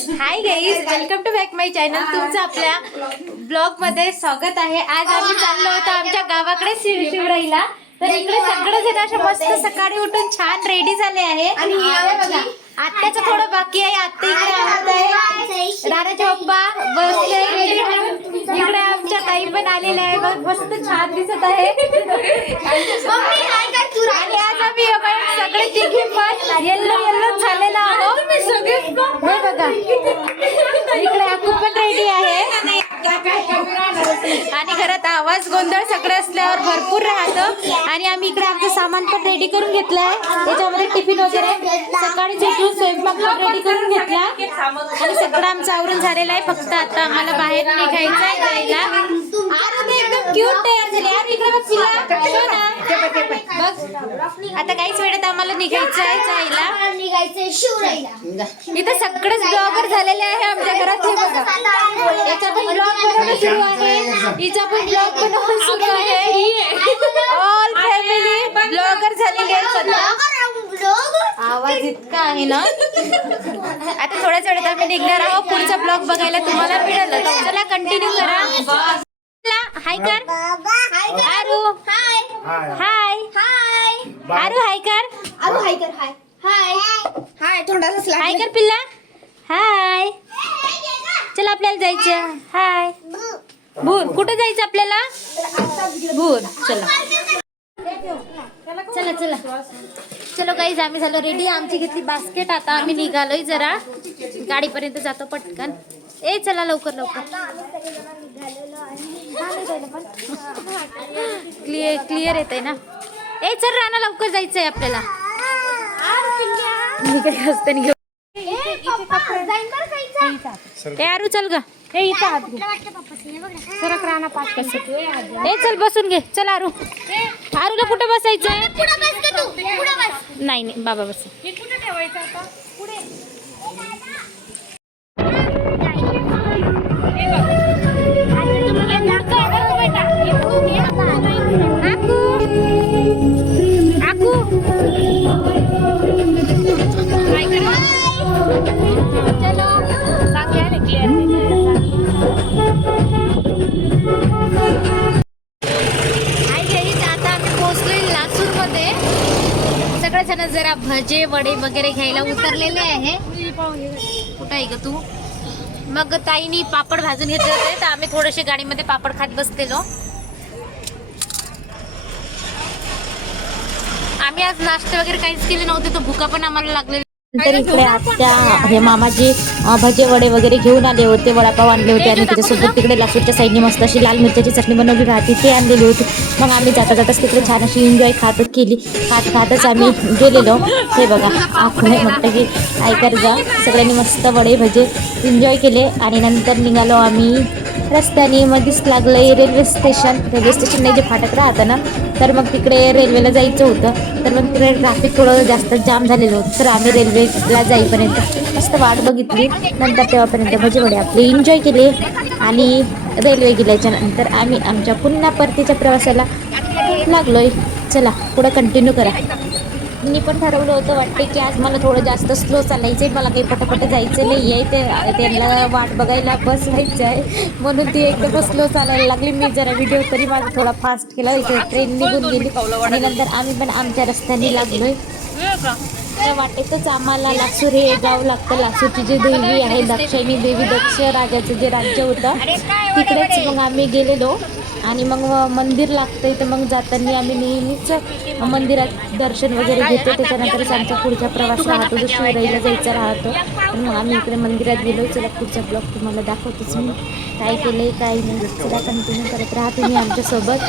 Hi guys welcome to back my channel तुमचं आपल्या ब्लॉगमध्ये स्वागत आहे. आज आम्ही चाललो होतो आमच्या गावाकडे शिव शिवराईला. तर इकडे सगळे जण असे मस्त सकाळी उठून छान रेडी झाले आहे. आणि आत्याचं थोडं बाकी आहे आत्ता इकडे आवडत आहे राणाचे पप्पा बसले इकडे आमच्या ताई पण आलेल्या आहे बघ, मस्त छान दिसत आहे आणि आज आम्ही हे सगळे तिघी पण येल्लो येल्लो झालेलो हे बघा इकडे अकू पण रेडी आहे आणि घरात आवाज गोंधळ सगळं असल्यावर भरपूर राहतं आणि आम्ही इकडे आमचं सामान पण रेडी करून घेतलंय त्याच्यामध्ये टिफिन वगैरे सकाळी उठून स्वयंपाक रेडी करून घेतला. आणि सगळं आमचं आवरून झालेलं आहे. फक्त आता आम्हाला बाहेर निघायचं आहे जायला. अरे एकदम क्यूट तयार झाले. यार इकडे बघ बघ. आता काहीच वेळात आम्हाला निघायचं आहे जायला. निघायचं शिवराईला इथे सगळेच ब्लॉगर झालेले आहे आमच्या घरात. हे बघा. याचा पण ब्लॉग बनवणं सुरू आहे. हिचा पण ब्लॉग बनवणं सुरू आहे. ऑल फॅमिली ब्लॉगर झालेली आहे सध्या आवाज इतका आहे ना? आता थोड्याच वेळात आम्ही निघणार आहोत. पुढचा ब्लॉग बघायला तुम्हाला मिळालं चला कंटिन्यू करा. हाय कर. आरू. हाय हाय हाय आरू हाय कर. आरू हाय कर हाय हाय हाय थोडासा हाय कर पिल्ला. हाय चला आपल्याला जायचं हाय भूर कुठं जायचं आपल्याला? भूर चला. चला चला. चलो काही आम्ही झालो रेडी आमची घेतली बास्केट आता आम्ही निघालोय जरा. गाडीपर्यंत जातो पटकन. ए चला लवकर लवकर. क्लिअर क्लिअर येते ना? ए चल राणा लवकर जायचंय आपल्याला. मी घेऊ ए आरू चल ग. ए इथं हात घे सरक राणा पाच कसं ए चल बसून घे. चल आरू. आरूला कुठं बसायचं नाही नाही. बाबा बस. आकू भजे वडे वगैरे घ्यायला उतरलेले आहे. कुठं आहे ग तू? मग ताईनी पापड भाजून घेतले होते तर आम्ही थोडेसे गाडीमध्ये पापड खात बसलेलो. आम्ही आज नाश्ता वगैरे काहीच केले नव्हते तर भुका पण आम्हाला लागलेली नंतर इकडे आत्या हे मामाजी भजे वडे वगैरे घेऊन आले होते वडापाव आणले होते आणि त्याच्यासोबत तिकडे लासूरच्या साईडने मस्त अशी लाल मिरच्याची चटणी बनवली राहते ते आणलेली होती. मग आम्ही जाता जाताच तिकडे छान अशी एन्जॉय खातच केली. खात खातच आम्ही गेलेलो. हे बघा आपण म्हटलं की ऐकर जा. सगळ्यांनी मस्त वडे भजे एन्जॉय केले आणि नंतर निघालो आम्ही रस्त्याने मध्येच लागलंय रेल्वे स्टेशन रेल्वे स्टेशन नाही जे फाटक राहतं ना तर मग तिकडे रेल्वेला जायचं होतं. तर मग तिकडे ट्रॅफिक थोडं जास्त जाम झालेलं होतं. तर आम्ही रेल्वेला जाईपर्यंत मस्त वाट बघितली. नंतर तेव्हापर्यंत भजी वडे आपले एन्जॉय केले. आणि रेल्वे गेल्याच्यानंतर आम्ही आमच्या पुन्हा परतीच्या प्रवासाला लागलोय. चला पुढं कंटिन्यू करा. मी पण ठरवलं होतं वाटते की आज मला थोडं जास्त स्लो चालायचं आहे मला काही पटापट जायचं नाही आहे ते त्यांना वाट बघायला बस आहे. म्हणून ती एकदम स्लो चालायला लागली. मी जरा व्हिडिओ तरी माझा थोडा फास्ट केला. इथे ट्रेन निघून गेली. आणि नंतर आम्ही पण आमच्या रस्त्याने लागलोय. त्या वाटेतच आम्हाला लासूर हे गाव लागतं. लासूरची जी देवी आहे दक्षिणी देवी दक्ष राजाचं जे राज्य होतं तिकडेच मग आम्ही गेलेलो. आणि मग मंदिर लागतंय तर मग जाताना आम्ही नेहमीच मंदिरात दर्शन वगैरे घेतो. त्याच्यानंतरच आमचा पुढचा प्रवास राहतो. जो शिवराईला जायचा राहतो. मग आम्ही इकडे मंदिरात गेलो. चला पुढचा ब्लॉग तुम्हाला दाखवतोच मी. काय केलंय काय नाही. चला कंटिन्यू करत राहते मी आमच्यासोबत.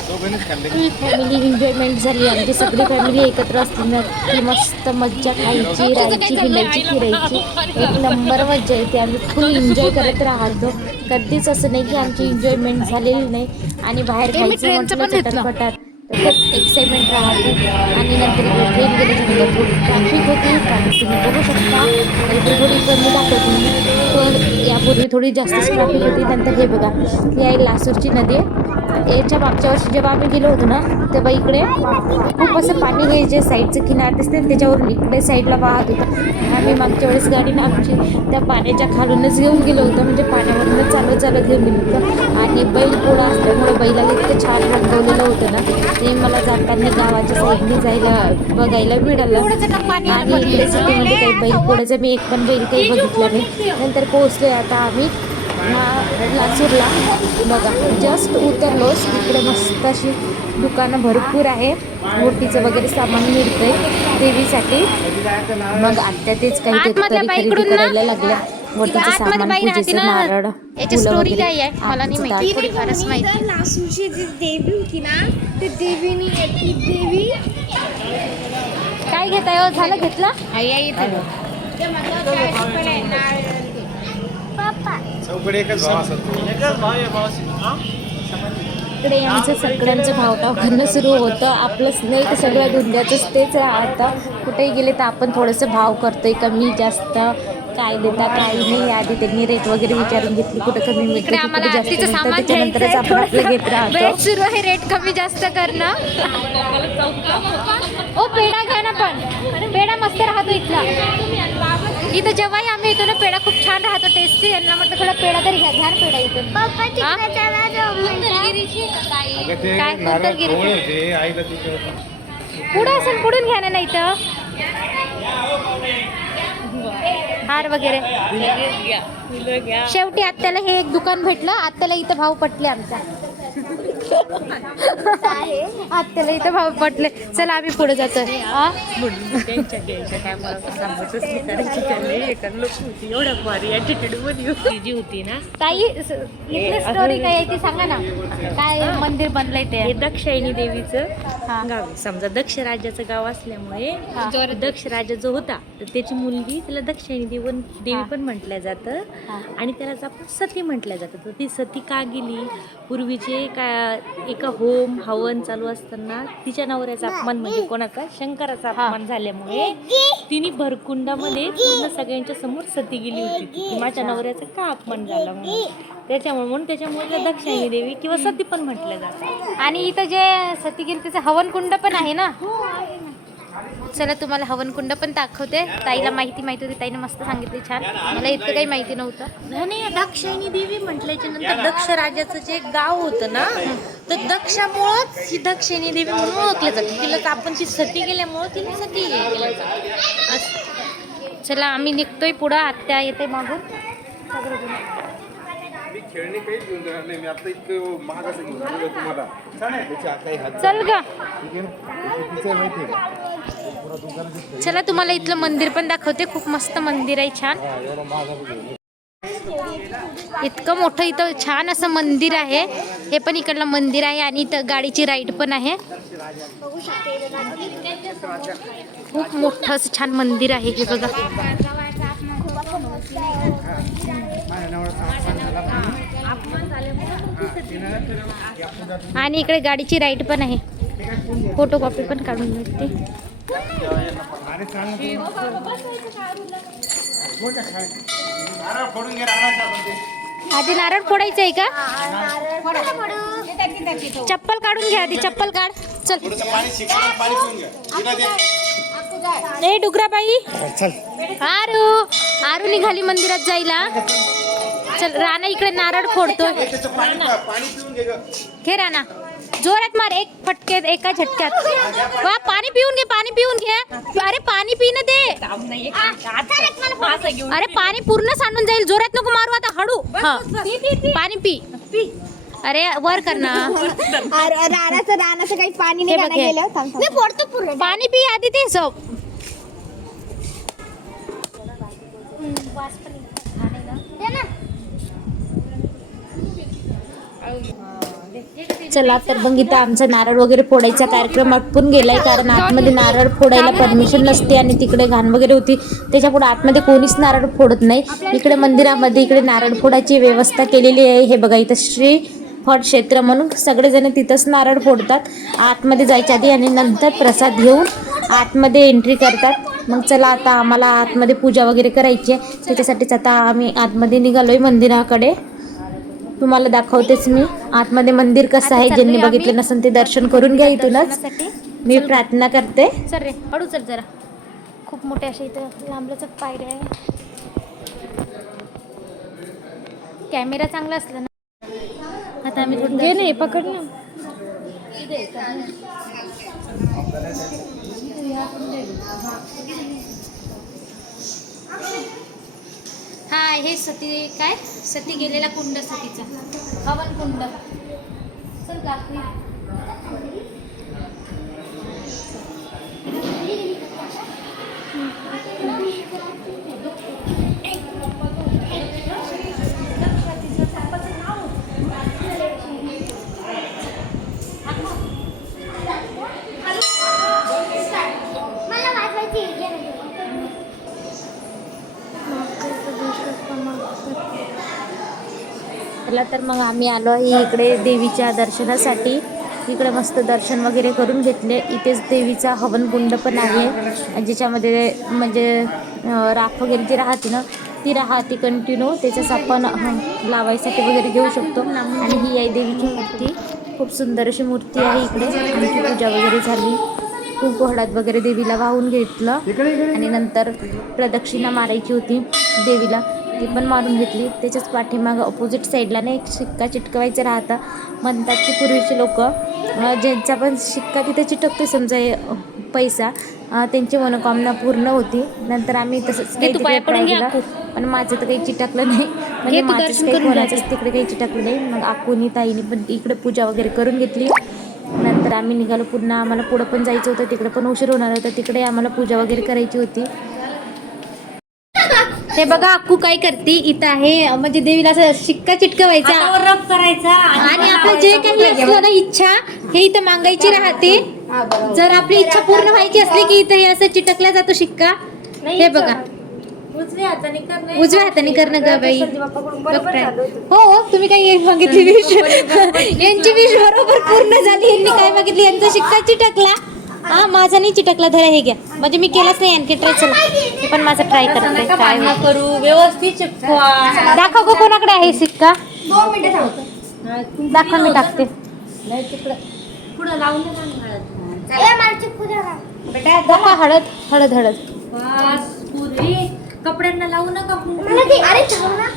फॅमिली एन्जॉयमेंट झाली. आमची सगळी फॅमिली एकत्र असली ना की मस्त मज्जा खायची राहायची फिरायची फिरायची. एक नंबर मज्जा येते. आम्ही फुल एन्जॉय करत राहतो. कधीच असं नाही की आमची एन्जॉयमेंट झालेली नाही. आणि बाहेर खायचं म्हटलं चटपटात तर खूप एक्साइटमेंट राहते. आणि नंतर ट्रेन गेल्याच्यानंतर थोडी ट्रॅफिक होती ट्रॅफिक तुम्ही बघू शकता. इकडे थोडी कमी दाखवते. तर यापूर्वी थोडी जास्तच ट्रॅफिक होती. नंतर हे बघा ही आहे लासूरची नदी. याच्या मागच्या वर्षी जेव्हा आम्ही गेलो होतो ना तेव्हा इकडे खूप असं पाणी हे जे साईडचं किनार दिसते त्याच्यावरून इकडे साईडला वाहत होतं. आम्ही मागच्या वेळेस गाडीनं आमची त्या पाण्याच्या खालूनच घेऊन गेलो होतो म्हणजे पाण्यावरूनच चालत चालत घेऊन गेलो होतं. आणि बैल पोळा असल्यामुळे बैलाला इतकं छान रंगवलेलं होतं ना ते मला जाताना गावाच्या साईडने जायला बघायला मिळालं. आणि इकडे सिटीमध्ये काही बैल पोळ्याचा मी एक पण बैल काही बघितलं नाही. नंतर पोहोचले आता आम्ही. मा- लासूरला. बघा जस्ट उतरलोच इकडे मस्त अशी दुकानं भरपूर आहे ओटीचं वगैरे सामान मिळतंय देवीसाठी. मग आत्या तेच काही खरेदी करायला लागल्या. सामान पूजेचं नारळ फुलं स्टोरी काय आहे. मला नाही माहिती. ताट. थोडीफारच माहिती. लासूची जी देवी होती ना ते देवीनी ती देवी. काय घेताय हो? झालं घेतलं? चौकडे एकच भाव असतो इकडे आमचं सगळ्यांचं भावटाव करणं सुरू होतं. आपलंच नाही तर सगळ्या धुंद्याचंच तेच राहतं कुठेही गेले तर आपण थोडंसं भाव करतोय कमी जास्त. काय देता काय नाही. आधी त्यांनी रेट वगैरे विचारून घेतली कुठं कमी मिळतं कुठं जास्त मिळतं. सामान त्याच्यानंतरच आपण आपलं घेत राहतो. सुरू आहे रेट कमी जास्त करणं. ओ पेढा घ्या ना पण. पेढा मस्त राहतो इथला. इथं जेव्हाही आम्ही येतो ना पेढा खूप छान राहतो टेस्टी यांना म्हटलं थोडा पेढा तरी घ्या घ्या ना पेढा इथून. हा? काय नारळ कोणतं कोवळे गिरी होते आईला तिथे पुढं असेल पुढून घ्या ना नाही तर? हार वगैरे. शेवटी आत्याला हे एक दुकान भेटलं आत्याला इथं भाव पटले आमचा आत्याला इथं भाव पटले चला आम्ही पुढे जातो हा? जी होती ना ताई इथली स्टोरी काय आहे ती सांगा ना काय मंदिर बनलंय ते हे दक्षायनी देवीचं हा. गाव आहे समजा दक्ष राजाचं गाव असल्यामुळे हा. दक्ष राजा जो होता तर त्याची मुलगी त्याला दक्षायनी देवन देवी हा. पण म्हटलं जातं हा. आणि त्यालाच आपण सती म्हटलं जातं तर ती सती का गेली पूर्वीचे का एका होम हवन चालू असताना तिच्या नवऱ्याचा अपमान म्हणजे कोणाचा? शंकराचा हा. अपमान झाल्यामुळे तिने भरकुंडामध्ये पूर्ण सगळ्यांच्या समोर सती गेली होती. माझ्या नवऱ्याचा का अपमान झाला म्हणून? त्याच्यामुळे म्हणून त्याच्यामुळे दक्षायनी देवी किंवा सती पण म्हटलं जातं. आणि इथं जे सतीगिरी त्याचं हवनकुंड पण आहे ना. चला तुम्हाला हवनकुंड पण दाखवते. ताईला माहिती माहिती होती. ताईने मस्त सांगितली छान. मला इतकं काही माहिती नव्हतं. आणि दक्षायनी देवी म्हटल्याच्या नंतर दक्ष राजाचं जे गाव होतं ना तर दक्षामुळंच ही दक्षिणी देवी म्हणून ओळखलं जातं. तिला आपण ती सती गेल्यामुळं तिने सती जातं. असं चला आम्ही निघतोय पुढं. आत्या येते मागून. खेळणी काहीच घेऊन देणार नाही. मी आता इतकं महाग असं घेऊन दिलं तुम्हाला. त्याची आता काही हात चल ग. ठीक आहे ना? कितीचं आहे माहिती आहे का? पुरा दुकानाची चला तुम्हाला इथलं मंदिर पण दाखवते. खूप मस्त मंदिर आहे छान. हा एवढं महाग असं घेऊन इतकं मोठं इथं छान असं मंदिर आहे. हे पण इकडलं मंदिर आहे आणि इथं गाडीची राईड पण आहे. खूप मोठं असं छान मंदिर आहे हे बघा. आणि इकडे गाडीची राईड पण आहे. फोटो कॉपी पण काढून मिळते. आधी नारळ फोडायचं आहे का? चप्पल काढून घ्या आधी चप्पल काढ. चल. ए डुगराबाई. चल आरू. आरू निघाली मंदिरात जायला. चल राणा इकडे नारळ फोडतोय. त्याचं पाणी पाणी पिऊन घे गं. घे राणा. जोरात मार एक फटक्यात एका झटक्यात. वा पाणी पिऊन घे पाणी पिऊन घे. अरे पाणी पिणं दे. अरे पाणी पूर्ण सांडून जाईल. जोरात नको मारू आता हळू. हा. पाणी पी. अरे वर कर ना. रानाचं रानाचं काही पाणी नाही बघ. गेलं. थांब, थांब. मी फोडतो पूर्ण. पाणी पी आधी ते सब चला तर मग इथं आमचा नारळ वगैरे फोडायचा कार्यक्रम आटपून गेलाय कारण आतमध्ये नारळ फोडायला परमिशन नसते आणि तिकडे घाण वगैरे होती. त्याच्यापुढे आतमध्ये कोणीच नारळ फोडत नाही. इकडे मंदिरामध्ये इकडे नारळ फोडायची व्यवस्था केलेली आहे. हे बघा इथं श्री फट क्षेत्र म्हणून सगळेजण तिथंच नारळ फोडतात. आतमध्ये जायच्या आधी आणि नंतर प्रसाद घेऊन आतमध्ये एंट्री करतात. मग चला आता आम्हाला आतमध्ये पूजा वगैरे करायची आहे. त्याच्यासाठीच आता आम्ही आतमध्ये निघालोय मंदिराकडे. तुम्हाला दाखवतेच मी. आतमध्ये मंदिर कसं आहे ज्यांनी बघितलं नसेल ते दर्शन करून घ्या इथूनच. मी प्रार्थना करते. चल रे हळू चल जरा. खूप मोठे अशा इथं लांबलचक पायऱ्या आहे. कॅमेरा चांगला असला ना. आता आम्ही थोडं घे नाही पकड ना. हा हे सती काय? सती गेलेला कुंड सतीचा. हवन कुंड. चल दाखवी चला तर मग आम्ही आलो आहे इकडे देवीच्या दर्शनासाठी. इकडे मस्त दर्शन वगैरे करून घेतले. इथेच देवीचा हवनकुंड पण आहे. ज्याच्यामध्ये म्हणजे राख वगैरे जी राहते ना ती राहते कंटिन्यू त्याच्याच आपण लावायसाठी वगैरे घेऊ शकतो. आणि ही आहे देवीची मूर्ती. खूप सुंदर अशी मूर्ती आहे इकडे. आमची पूजा वगैरे झाली. खूप घोडात वगैरे देवीला वाहून घेतलं. आणि नंतर प्रदक्षिणा मारायची होती देवीला. ती पण मारून घेतली. त्याच्याच पाठीमागं अपोजिट साईडला ना एक शिक्का चिटकवायचा राहता. म्हणतात की पूर्वीचे लोक ज्यांचा पण शिक्का तिथे चिटकते समजा पैसा त्यांची मनोकामना पूर्ण होती. नंतर आम्ही तसंच केलं. पण माझं तर काही चिटकलं नाही. म्हणजे माझंच काही कोणाचंच तिकडे काही चिटकलं नाही. मग आकूनी ताईनी पण इकडे पूजा वगैरे करून घेतली. नंतर आम्ही निघालो पुन्हा. आम्हाला पुढं पण जायचं होतं. तिकडे पण उशीर होणार होता. तिकडे आम्हाला पूजा वगैरे करायची होती. हे बघा अक्कू काय करते? इथं आहे. म्हणजे देवीला असं शिक्का चिटकवायचा. रब करायचा आणि आपलं जे काही असलं ना इच्छा हे इथं मागायची राहते. जर आपली इच्छा पूर्ण व्हायची असली की इथं हे असं चिटकला जातो शिक्का. हे बघा. उजव्या हाताने करणे उजव्या हाताने करणं ग बाई. हो हो तुम्ही काही मागितली विश यांची विश बरोबर पूर्ण झाली. यांनी काय मागितली? यांचा शिक्का चिटकला. हा माझा नाही चिटकला धरा हे घ्या. म्हणजे मी केलंच नाही आणखी ट्राय चला. पण माझा ट्राय करते. काय करू व्यवस्थित चिपकवा दाखव गं कोणाकडे आहे थांबतो दाखव मी टाकते. पुढं लावून हळद. दाखव हळद हळद हळद. बस, पुरी. कपड्यांना लावू नका मला ते- अरे थांब ना.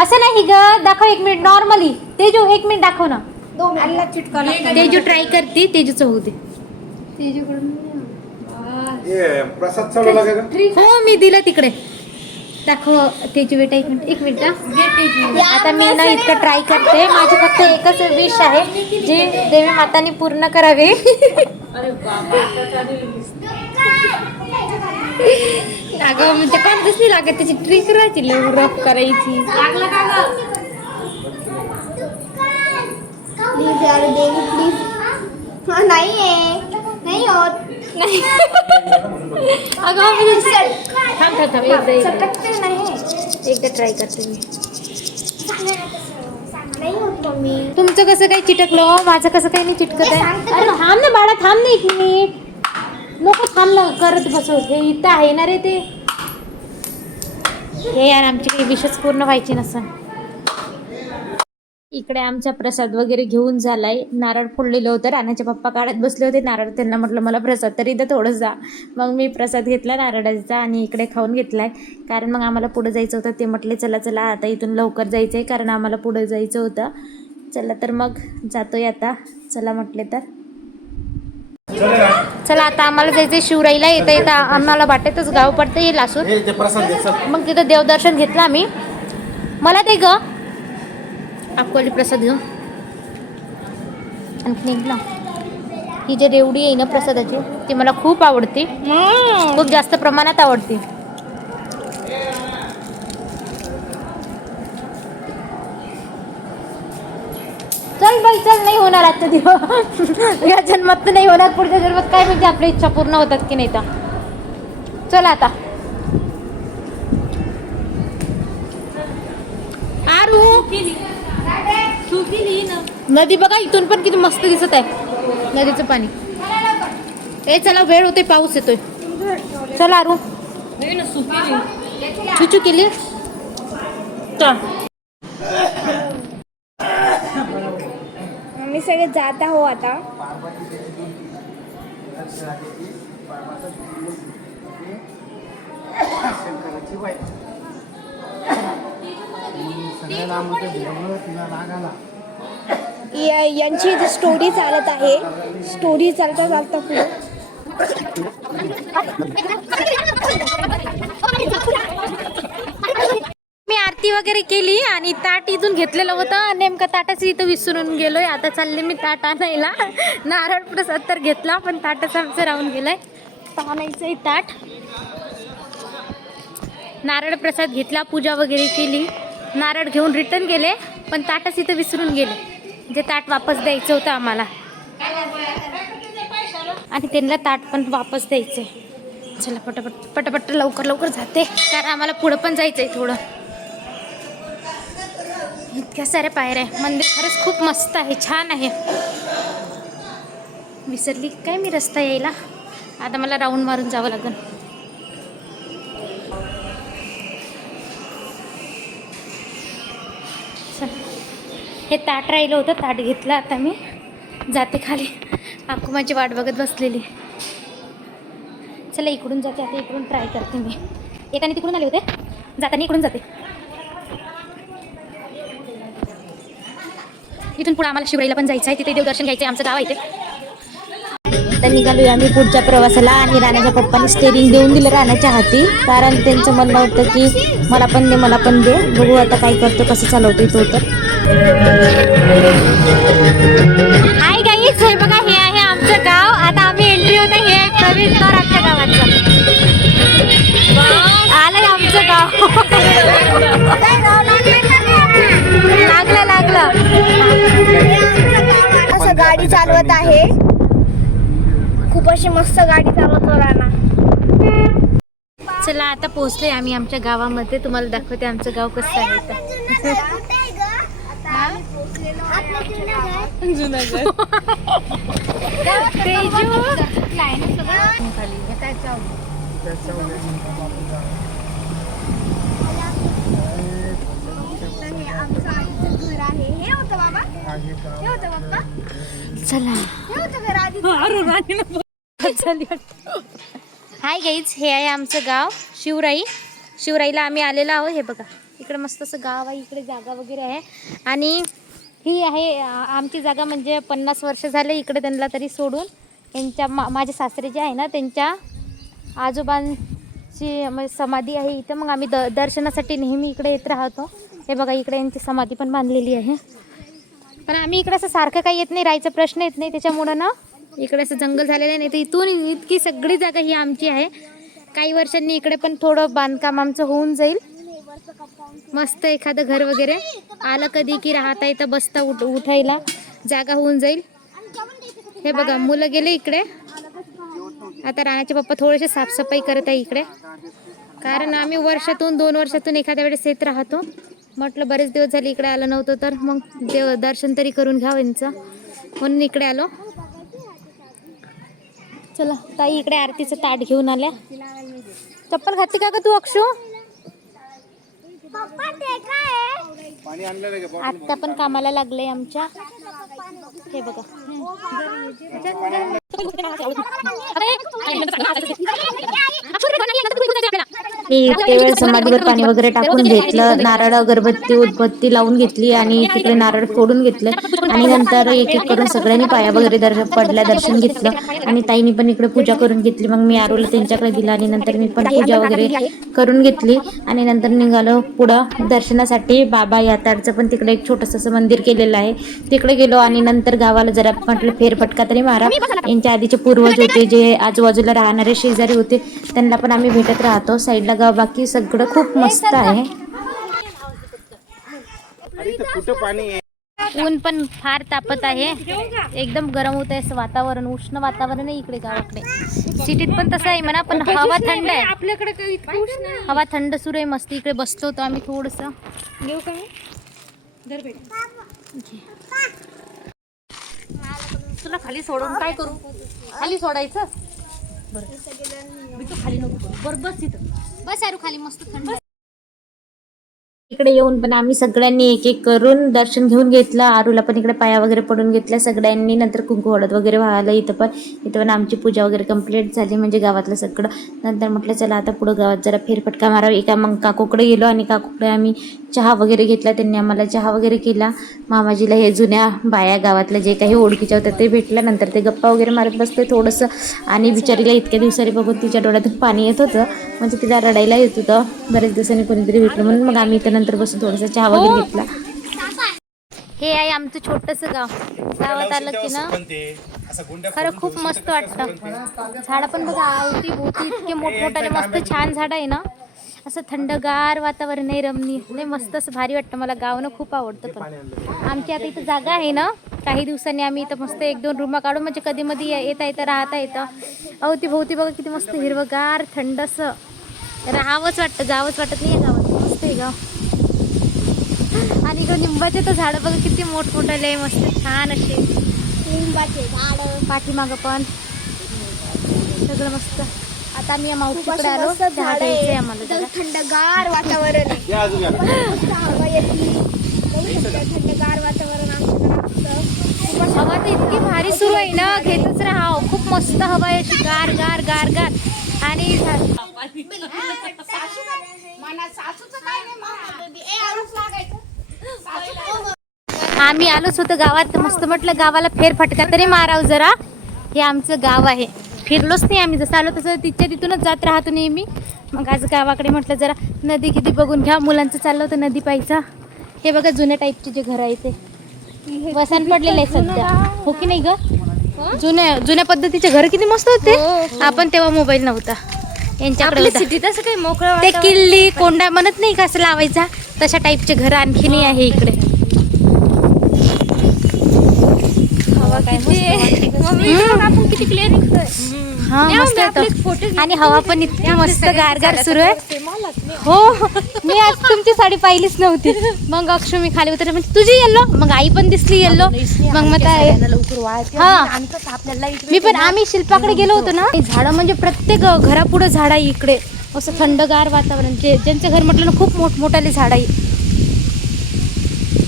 असं नाही ग दाखव एक मिनिट. नॉर्मली तेजू एक मिनिट दाखव ना. तेजू ट्राय करते तेजूचं होऊ दे. प्रसाद चालवला का? ग? हो मी दिलं तिकडे. दाखव तेजू बेटा एक मिनिट एक मिनिट हा. आता मी ना इतकं ट्राय करते. माझी फक्त एकच विश आहे जी देवी मातानी पूर्ण करावी. अगं म्हणजे कोणतंच नाही लागत? त्याची ट्रिक राहते रफ करायची. प्लीज यार देवी प्लीज हा, नाही आहे नाही होत नाही अगं थांब थांब थांब एकदा एकदा सटकते नाही एकदा ट्राय करते मी नाही होत मम्मी तुमचं कसं काय चिटकलं माझं कसं काही नाही चिटकत आहे अरे थांब ना बाळा थांब ना एक मिनिट नको थांब ना करत बसू हे इथं आहे ना रे ते हे यार आमची काही विशेष पूर्ण व्हायची नसं इकडे आमचा प्रसाद वगैरे घेऊन झालाय. नारळ फोडलेलं होतं. राणाचे पप्पा काढत बसले होते. नारळ त्यांना म्हटलं मला प्रसाद तरी द्या थोडंसा मग मी प्रसाद घेतला नारळाचा आणि इकडे खाऊन घेतलाय. कारण मग आम्हाला पुढं जायचं होतं. ते म्हटले चला चला आता इथून लवकर जायचं आहे कारण आम्हाला पुढं जायचं होतं. चला तर मग जातोय आता. चला म्हटले तर. चला आता आम्हाला जायचं शिवराईला. येता येता आम्हाला वाटेतच गाव पडतं घे चल. मग तिथं देवदर्शन घेतलं आम्ही. मला ते ग. अकोली प्रसाद घेऊ आणखी निघला. ही जी रेवडी आहे ना प्रसादाची ती मला खूप आवडते. खूप जास्त प्रमाणात आवडते. चल बाई चल नाही होणार आजचा दिवस. या जन्मात तर नाही होणार पुढच्या जन्मात काय म्हणजे आपल्या इच्छा पूर्ण होतात की नाही तर. चल आता. आरू. तू केली ना. नदी बघा इथून पण किती मस्त दिसत आहे. नदीचं पाणी. ए चला वेळ होते पाऊस येतोय. चल सुकी चुचू केली. चल. सगळे जात आहो आता. सगळ्याला आमच्या दिल्यामुळे तिला राग आला. या- यांची जी स्टोरी चालत आहे स्टोरी चालता चालता पुढे. मी आरती वगैरे केली आणि ताट इथून घेतलेलं होतं. नेमकं ताटाच इथं विसरून गेलोय. आता चालले मी ताट आणायला. नारळ प्रसाद तर घेतला पण ताटच आमचं राहून गेलंय. आणायचंय ताट. नारळ प्रसाद घेतला पूजा वगैरे केली. नारळ घेऊन रिटर्न गेले पण ताटच इथं विसरून गेले. जे ताट वापस द्यायचं होतं आम्हाला. आणि त्यांना ताट पण वापस द्यायचं चला पटापट पटापट लवकर लवकर जाते. कारण आम्हाला पुढं पण जायचं आहे थोडं. इतक्या साऱ्या पायऱ्या मंदिर खरंच खूप मस्त आहे छान आहे. विसरली काय मी रस्ता यायला? आता मला राऊंड मारून जावं लागेल. हे ताट राहिलं होतं ताट घेतलं. आता मी जाते खाली. काकू माझी वाट बघत बसलेली. चला इकडून जाते. आता इकडून ट्राय करते मी. एकाने तिकडून आले होते? जाताना इकडून जाते. इथून पुढे आम्हाला शिवराईला पण जायचं आहे. तिथे देवदर्शन घ्यायचं आहे. आमचं गाव आहे ते. तर निघालोय आम्ही पुढच्या प्रवासाला आणि राण्याच्या पप्पाने स्टेरिंग देऊन दिलं राण्याच्या हाती. कारण त्यांचं म्हणणं होतं की मला पण दे मला पण दे. बघू आता काय करतो कसं चालवतो तो तर. हाय गाईज हे बघा हे आहे आमचं गाव. आता आम्ही एंट्री होते हे आहे प्रवेशद्वार आमच्या गावाचं. आलंय आमचं गाव. लागलं लागलं. असं गाडी चालवत आहे. खूप अशी मस्त गाडी चालवतो राणा चला आता पोहोचलोय आम्ही आमच्या गावामध्ये. तुम्हाला दाखवते आमचं गाव कसं आहे. तर घर आहे हे होतं बाबा हे होतं चला हाय गाईज हे आहे आमचं गाव शिवराई. शिवराईला आम्ही आलेलो आहोत हे बघा. इकडे मस्त असं गाव आहे इकडे जागा वगैरे आहे. आणि ही आहे आमची जागा म्हणजे पन्नास वर्ष झाले इकडे त्यांना तरी सोडून. यांच्या मा माझे सासरे जे आहे ना त्यांच्या आजोबांची म्हणजे समाधी आहे इथं. मग आम्ही द दर्शनासाठी नेहमी इकडे येत राहतो. हे बघा इकडे यांची समाधी पण बांधलेली आहे. पण आम्ही इकडे असं सारखं काही येत नाही राहायचा प्रश्न येत नाही. त्याच्यामुळं ना इकडे असं जंगल झालेलं आहे नाही. तर इथून इतकी सगळी जागा ही आमची आहे. काही वर्षांनी इकडे पण थोडं बांधकाम आमचं होऊन जाईल. मस्त एखादं घर वगैरे. आलं कधी की राहता इथं बसता उठ उठायला. जागा होऊन जाईल. हे बघा मुलं गेले इकडे. आता राणाचे पप्पा थोडेसे साफसफाई करत आहे इकडे. कारण आम्ही वर्षातून दोन वर्षातून एखाद्या वेळेस येत राहतो. म्हटलं बरेच दिवस झाले इकडे आलं नव्हतं तर मग देव दर्शन तरी करून घ्यावं यांचं. म्हणून इकडे आलो. चला ताई इकडे आरतीचं ताट घेऊन आल्या. चप्पल घातली का ग तू अक्षू पप्पा ते काय पाणी आणलं नाही का आत्ता पण कामाला लागले आमच्या हे बघा मी केवळ समाधीवर पाणी वगैरे टाकून घेतलं नारळ अगरबत्ती उदबत्ती लावून घेतली आणि तिकडे नारळ फोडून घेतले. आणि नंतर एक एक करून सगळ्यांनी पाया वगैरे दर पडल्या दर्शन घेतलं. आणि ताईनी पण इकडे पूजा करून घेतली. मग मी आरोला त्यांच्याकडे दिला आणि नंतर मी पण पूजा वगैरे करून घेतली. आणि नंतर निघालो पुढं दर्शनासाठी. बाबा याताडचं पण तिकडे एक छोटंसं असं मंदिर केलेलं आहे. तिकडे गेलो आणि नंतर गावाला जरा म्हटलं फेरफटका तरी मारा. यांच्या आधीचे पूर्वज होते जे आजूबाजूला राहणारे शेजारी होते त्यांना पण आम्ही भेटत राहतो. साईडला गाव बाकी सगळं खूप मस्त आहे. अरे इथं कुठं पाणी आहे? ऊन पण फार तापत आहे. एकदम गरम होत आहे असं वातावरण उष्ण वातावरण आहे इकडे गावाकडे. सिटीत पण तसं आहे म्हणा पण हवा थंड आहे आपल्याकडे हवा थंड सुरू आहे मस्त इकडे बसलो होतो आम्ही थोडस. तुला खाली सोडून काय करू? खाली सोडायचं? बरं. मी तू खाली नको करू. बरं बस इथं बस यारू खाली मस्त थंड इकडे येऊन पण आम्ही सगळ्यांनी एक एक करून दर्शन घेऊन घेतलं. आरूला पण इकडे पाया वगैरे पडून घेतल्या. सगळ्यांनी नंतर कुंकू हळद वगैरे व्हायला इथं पण. इथं पण आमची पूजा वगैरे कंप्लीट झाली म्हणजे गावातलं सगळं. नंतर म्हटलं चला आता पुढं गावात जरा फेरफटका मारावा. एका मग काकूकडे गेलो आणि काकूकडे आम्ही चहा वगैरे घेतला. त्यांनी आम्हाला चहा वगैरे केला. मामाजीला हे जुन्या बाया गावातल्या जे काही ओळखीच्या होत्या ते भेटल्या. नंतर ते गप्पा वगैरे मारत बसते थोडंसं. आणि बिचारीला इतक्या दिवसांनी बघून तिच्या डोळ्यातून पाणी येत होतं. म्हणजे तिला रडायला येत होतं. बरेच दिवसांनी कोणीतरी भेटलं म्हणून मग आम्ही इथं नंतर बसून थोडासा चहा वगैरे घेतला. हे आहे आमचं छोटस गाव. गावात आलं की ना खरं खूप मस्त वाटतं. झाडं पण बघा अवती भोवती इतके मोठमोठाले मस्त छान झाड आहे ना. असं थंडगार वातावरण आहे रमणीय लय मस्त असं भारी वाटतं. मला गाव ना खूप आवडतं पण. आमची आता इथं जागा आहे ना काही दिवसांनी आम्ही इथं मस्त एक दोन रूमा काढू म्हणजे कधी मध्ये येता येतं राहता येतं. अवती भोवती बघा किती मस्त हिरवगार थंड असं राहावंच वाटतं जावंच वाटत नाही या गावात. मस्त आहे गाव आणि इकडं निंबाचे तर झाडं बघा किती मोठमोठाले आहे, मस्त छान असे. लिंबाचे झाड. पाठीमागं पण. सगळं मस्त. आता आम्ही या मावशीकडे आलो. झाड आहे आम्हाला जरा. थंडगार वातावरण आहे. या अजून या. मस्त हवा येते. शकता, थंडगार वातावरण असतं हवा तर इतकी भारी सुरू आहे ना. घेतच राहा. खूप मस्त हवा आहे. अशी गार गार गार गार. आणि आम्ही आलोच होतो गावात. मस्त म्हटलं गावाला फेरफटका तरी माराव जरा. हे आमचं गाव आहे. फिरलोच नाही आम्ही. जसं आलो तसं तिच्या तिथूनच जात राहतो नेहमी. मग आज गावाकडे म्हटलं जरा नदी किती बघून घ्या. मुलांचं चाललं होतं नदी पाहायचा. हे बघा जुन्या टाईपचे जे घर आहे ते. वसन पडलेले आहे सध्या. हो की नाही ग? जुन्या जुन्या पद्धतीचे घर किती मस्त होते. आपण तेव्हा मोबाईल नव्हता. यांच्याकडे. सिटीत असं काही मोकळं ते किल्ली कोंडा म्हणत नाही का असं लावायचा? तशा टाईपचे घर आणखीनही आहे इकडे. हा मस्त येतं. आणि हवा पण इतकी मस्त गारगार सुरू आहे. हो मी आज तुमची साडी पाहिलीच नव्हती. मग अक्षु मी खाली उतरले. म्हणजे तुझी येल्लो मग आई पण दिसली येल्लो मग मग हा. मी पण आम्ही शिल्पाकडे गेलो होतो ना. झाडं म्हणजे प्रत्येक घरापुढं झाड आहे इकडे. असं थंडगार वातावरण जे ज्यांचं घर म्हटलं ना खूप मोठमोठाले झाड आहे.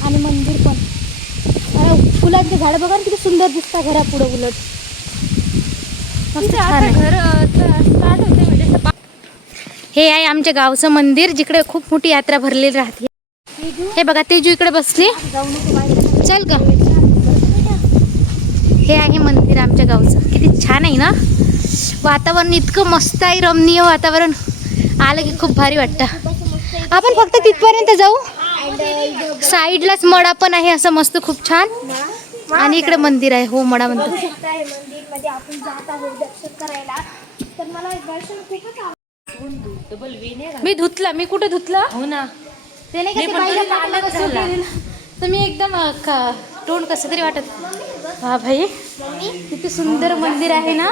आणि मंदिर पण. फुलांचे झाडं बघा ना किती सुंदर दिसतात घरापुढं उलट. मस्त छान आहे. घर स्टार्ट होते म्हणजे हे आहे आमच्या गावचं मंदिर जिकडे खूप मोठी यात्रा भरलेली राहते. हे बघा तेजू इकडे बसली. चल ग. हे आहे मंदिर आमच्या गावचं. किती छान आहे ना? वातावरण इतकं मस्त आहे रमणीय वातावरण. आलं की खूप भारी वाटतं. आपण फक्त तिथपर्यंत जाऊ. साईडलाच मडा पण आहे असं मस्त खूप छान. आणि इकडे मंदिर आहे हो मडा मंदिर. शकता हे मंदिरमध्ये आपण जात आहोत दर्शन करायला. तर मला हे दर्शन खूपच आवडतं मी धुतलं मी कुठे धुतलं? हो ना. ते नाही. का मी एकदम तोंड कसं तरी वाटत. हा भाई. किती सुंदर मंदिर आहे ना?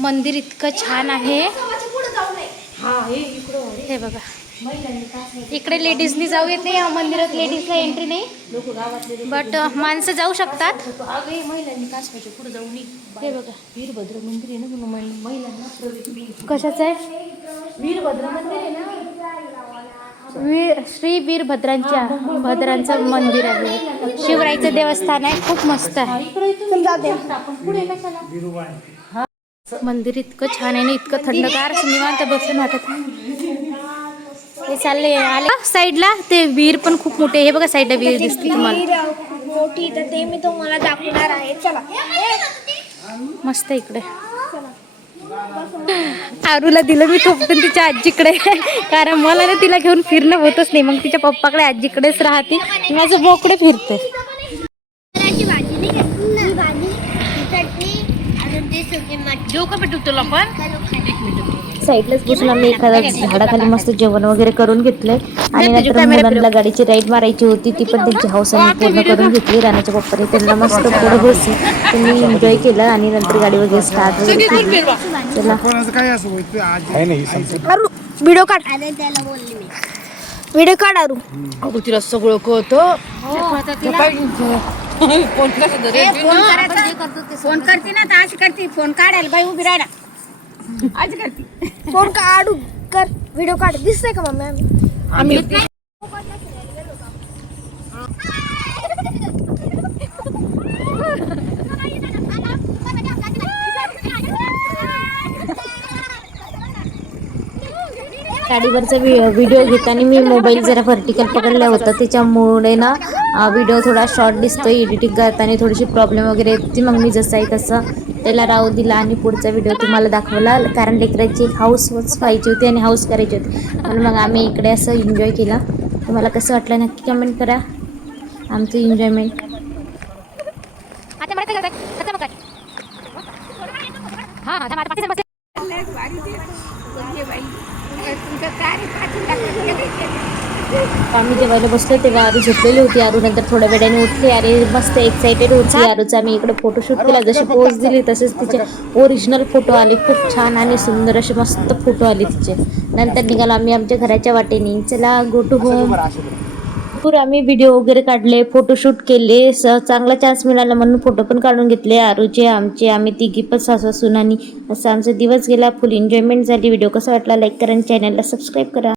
मंदिर इतकं छान आहे. हे बघा. इकडे लेडीजनी जाऊ येत नाही या मंदिरात लेडीजला एंट्री नाही. बट माणसं जाऊ शकतात. हे बघा. वीरभद्र मंदिर आहे ना महिलांना कशाचं आहे? वीरभद्र मंदिर आहे ना? वीर श्री वीरभद्रांच्या भद्रांचं मंदिर आहे. शिवरायचं देवस्थान आहे. खूप मस्त आहे. मंदिर इतकं छान आहे ना इतकं थंडगार निवांत बसून वाटत हे चालले आले साईडला. ते वीर पण खूप मोठे आहे. हे बघा साईडला वीर दिसते तुम्हाला. मोठी तर ते मी तुम्हाला दाखवणार आहे. चला. मस्त इकडे. आरूला दिलं मी थोपटून तिच्या आजीकडे. कारण मला ना तिला घेऊन फिरणं होतच नाही. मग तिच्या पप्पाकडे आजीकडेच राहते. माझं बोकडे फिरते. भाजी नाही ही भाजी ही चटणी साईडलाच बसून आम्ही एखाद्या झाडाखाली मस्त जेवण वगैरे करून घेतलंय. आणि नंतर मुलांना गाडीची राईड मारायची होती ती पण त्यांची हौस आम्ही पूर्ण करून घेतली. राणाच्या पप्पाने त्यांना मस्त पुढे बसून त्यांनी एन्जॉय केलं आणि नंतर गाडी वगैरे स्टार्ट वगैरे केली. चला. व्हिडिओ काढ. अरे त्याला बोलले मी. व्हिडिओ काढ अरू. अगं तिला सगळं कळतं. फोन करते ना तर अशी करते. फोन काढायला बाई उभी राहिला. आज करते फोन काढू कर. व्हिडिओ काढ. दिसतंय का मम्मी आम्ही आम्ही गाडीवरचा व्हिडिओ घेताना मी मोबाईल जरा व्हर्टिकल पकडला होता. त्याच्यामुळे ना व्हिडिओ थोडा शॉर्ट दिसतोय एडिटिंग करताना थोडीशी प्रॉब्लेम वगैरे येते. मग मी जसं आहे तसं त्याला राहू दिला आणि पुढचा व्हिडिओ तुम्हाला दाखवला. कारण लेकराची हाऊस व्हायची होती आणि हाऊस करायची होती. म्हणून मग आम्ही इकडे असं एन्जॉय केला. तुम्हाला कसं वाटलं नक्की कमेंट करा. आमचं एन्जॉयमेंट आता हा आता पाठीवर बसले. आम्ही जेवायला बसलो तेव्हा आरू झोपलेली होती. आरू नंतर थोड्या वेळाने उठली. अरे मस्त एक्साइटेड होती. आरूचा आम्ही इकडे फोटोशूट केला. जशी पोज दिली तसेच तिचे ओरिजिनल फोटो आले. खूप छान आणि सुंदर असे मस्त फोटो आले तिचे. नंतर निघालो आम्ही आमच्या घराच्या वाटेने. चला गो टू होम भरपूर आम्ही व्हिडिओ वगैरे काढले फोटोशूट केले स चांगला चान्स मिळाला म्हणून फोटो पण काढून घेतले. आरूचे आमचे आम्ही तिघी पण सासू सुनानी असं आमचा दिवस गेला. फुल एन्जॉयमेंट झाली. व्हिडिओ कसा वाटला? लाईक करा आणि चॅनलला सबस्क्राईब करा.